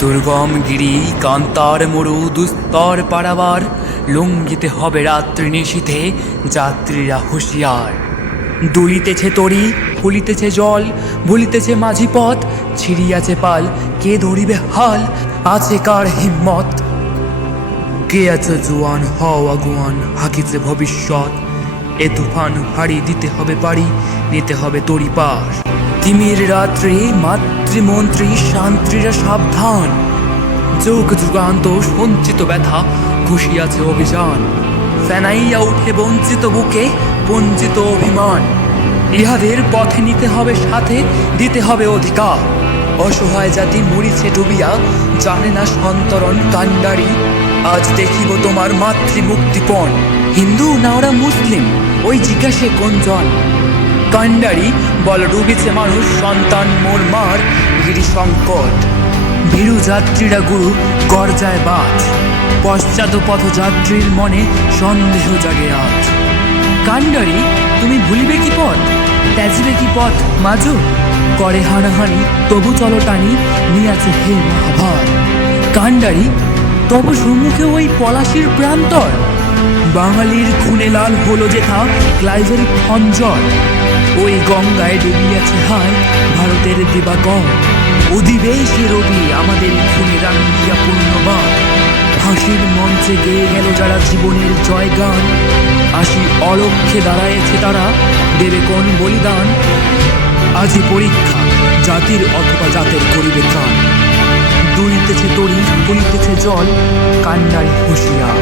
দুর্গম গিরি কান্তার মরু দুস্তর পারাবার, লঙ্ঘিতে হবে রাত্রি নিশীথে যাত্রীরা হুঁশিয়ার। দুলিতেছে তরি, ফুলিতেছে জল, ভুলিতেছে মাঝি পথ, ছিড়িয়াছে পাল, কে ধরিবে হাল, আছে কার হিম্মত? কে আছে জোয়ান, হও আগুয়ান, হাকিছে ভবিষ্যৎ। এ তুফান হাড়ি দিতে হবে পারি, নিতে হবে তরি পার। তিমির রাত্রি মাতৃমন্ত্রী শান্ত্রীরা সাবধান, যুগ যুগান্ত সঞ্চিত ব্যথা ঘুষিয়াছে অভিযান। ফেনাইয়া উঠে বঞ্চিত বুকে বঞ্চিত অভিমান, ইহাদের পথে নিতে হবে সাথে, দিতে হবে অধিকার। অসহায় জাতি মরিছে ডুবিয়া, জানে না সন্তরণ কান্ডারি। আজ দেখিব তোমার মাতৃমুক্তিপণ, হিন্দু না ওরা মুসলিম, ওই জিজ্ঞাসে কোনজন? কান্ডারি বল ডুবিছে মানুষ সন্তান মোর মার, গিরি সংকট। ভীরু যাত্রীরা গুরু গর্জায় বাজ, পশ্চাৎ পথযাত্রীর মনে সন্দেহ জাগে আজ। কান্ডারি তুমি ভুলিবে কি পথ, ত্যাজিবে কি পথ মাজু? করে হানাহানি তবু চলো টানি, নিয়াছে হে মহাভার। কান্ডারি তবু সম্মুখে ওই পলাশির প্রান্তর, বাঙালির খুনে লাল হলো যেথা ক্লাইভের খঞ্জর। ওই গঙ্গায় ডুবিয়াছে হায় ভারতের দিবাগর, অধিবেশে রবি আমাদের খুনে রাঙ্গিয়া পূর্ণবার। হাসির মঞ্চে গেয়ে গেল যারা জীবনের জয়গান, আসি অলক্ষ্যে দাঁড়ায়েছে তারা, দেবে কোন বলিদান? আজি পরীক্ষা জাতির অথবা জাতের করিবে ত্রাণ। দুলিতেছে তরি, ফুলিতেছে জল, কান্ডারি হুঁশিয়ার।